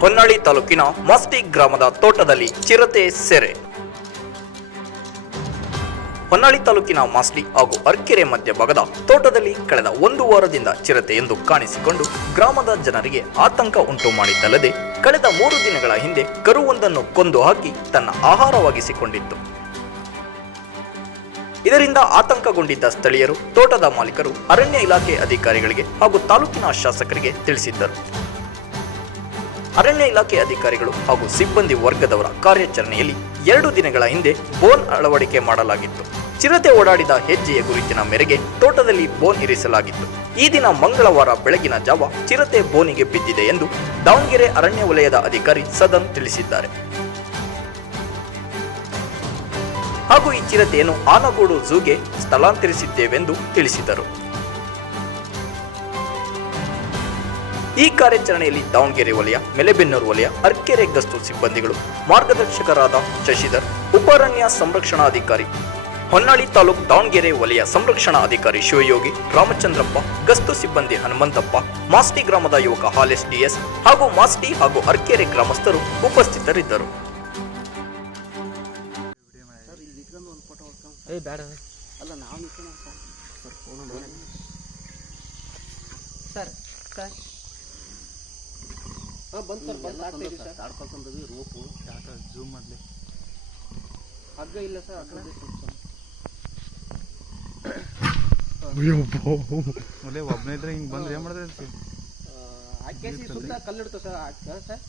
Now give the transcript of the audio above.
ಹೊನ್ನಾಳಿ ತಾಲೂಕಿನ ಮಸ್ತಿ ಗ್ರಾಮದ ತೋಟದಲ್ಲಿ ಚಿರತೆ ಸೆರೆ. ಹೊನ್ನಾಳಿ ತಾಲೂಕಿನ ಮಾಸ್ಲಿ ಹಾಗೂ ಅರ್ಕೆರೆ ಮಧ್ಯ ಭಾಗದ ತೋಟದಲ್ಲಿ ಕಳೆದ ಒಂದು ವಾರದಿಂದ ಚಿರತೆಯೆಂದು ಕಾಣಿಸಿಕೊಂಡು ಗ್ರಾಮದ ಜನರಿಗೆ ಆತಂಕ ಉಂಟು ಮಾಡಿದ್ದಲ್ಲದೆ ಕಳೆದ ಮೂರು ದಿನಗಳ ಹಿಂದೆ ಕರುವೊಂದನ್ನು ಕೊಂದು ಹಾಕಿ ತನ್ನ ಆಹಾರವಾಗಿಸಿಕೊಂಡಿತ್ತು. ಇದರಿಂದ ಆತಂಕಗೊಂಡಿದ್ದ ಸ್ಥಳೀಯರು, ತೋಟದ ಮಾಲೀಕರು, ಅರಣ್ಯ ಇಲಾಖೆ ಅಧಿಕಾರಿಗಳಿಗೆ ಹಾಗೂ ತಾಲೂಕಿನ ಶಾಸಕರಿಗೆ ತಿಳಿಸಿದ್ದರು. ಅರಣ್ಯ ಇಲಾಖೆ ಅಧಿಕಾರಿಗಳು ಹಾಗೂ ಸಿಬ್ಬಂದಿ ವರ್ಗದವರ ಕಾರ್ಯಾಚರಣೆಯಲ್ಲಿ ಎರಡು ದಿನಗಳ ಹಿಂದೆ ಬೋನ್ ಅಳವಡಿಕೆ ಮಾಡಲಾಗಿತ್ತು. ಚಿರತೆ ಓಡಾಡಿದ ಹೆಜ್ಜೆಯ ಗುರುತಿನ ಮೇರೆಗೆ ತೋಟದಲ್ಲಿ ಬೋನ್ ಇರಿಸಲಾಗಿತ್ತು. ಈ ದಿನ ಮಂಗಳವಾರ ಬೆಳಗಿನ ಜಾವ ಚಿರತೆ ಬೋನಿಗೆ ಬಿದ್ದಿದೆ ಎಂದು ದಾವಣಗೆರೆ ಅರಣ್ಯ ವಲಯದ ಅಧಿಕಾರಿ ಸದನ್ ತಿಳಿಸಿದ್ದಾರೆ. ಹಾಗೂ ಈ ಚಿರತೆಯನ್ನು ಆನಗೋಡು ಝೂಗೆ ಸ್ಥಳಾಂತರಿಸಿದ್ದೇವೆಂದು ತಿಳಿಸಿದರು. ಈ ಕಾರ್ಯಾಚರಣೆಯಲ್ಲಿ ದಾವಣಗೆರೆ ವಲಯ, ಮೆಲೆಬೆನ್ನೂರು ವಲಯ, ಅರ್ಕೆರೆ ಗಸ್ತು ಸಿಬ್ಬಂದಿಗಳು, ಮಾರ್ಗದರ್ಶಕರಾದ ಶಶಿಧರ್, ಉಪಾರಣ್ಯ ಸಂರಕ್ಷಣಾಧಿಕಾರಿ, ಹೊನ್ನಾಳಿ ತಾಲೂಕು ದಾವಣಗೆರೆ ವಲಯ ಸಂರಕ್ಷಣಾ ಅಧಿಕಾರಿ ಶಿವಯೋಗಿ, ರಾಮಚಂದ್ರಪ್ಪ, ಗಸ್ತು ಸಿಬ್ಬಂದಿ ಹನುಮಂತಪ್ಪ ಮಾಸ್ಟಿ ಗ್ರಾಮದ ಯುವಕ ಹಾಲೆಸ್ ಡಿಎಸ್ ಹಾಗೂ ಮಾಸ್ಟಿ ಹಾಗೂ ಅರ್ಕೆರೆ ಗ್ರಾಮಸ್ಥರು ಉಪಸ್ಥಿತರಿದ್ದರು. ಏ ಬೇಡ. ಅಲ್ಲ ನಾವು ನಿಂತ್ಕೊಳ್ಳೋಣ sir sir phone sir. Sir ಹಾಂ ಬಂದು ಸರ್ ಬಂದು ಆಗ್ತಾ ಇದೆ ಸರ್. ತಾಡ್ಕೊಳ್ಕೊಂಡ್ವಿ ರೋಪು ಜೂಮ್ ಮಾಡಲಿ ಹಗ್ಗ ಇಲ್ಲ ಸರ್ ಹಗ್ಗ ಒಬ್ಬನೇ ಇದ್ರೆ ಹಿಂಗ್ ಬಂದ್ರೆ ಏನು ಮಾಡಿದ್ರೆ ಕಲ್ಲಿಡ್ತ ಸುತ್ತ ಕಲ್ಲಿಡ್ತು ಸರ್ ಸರ್.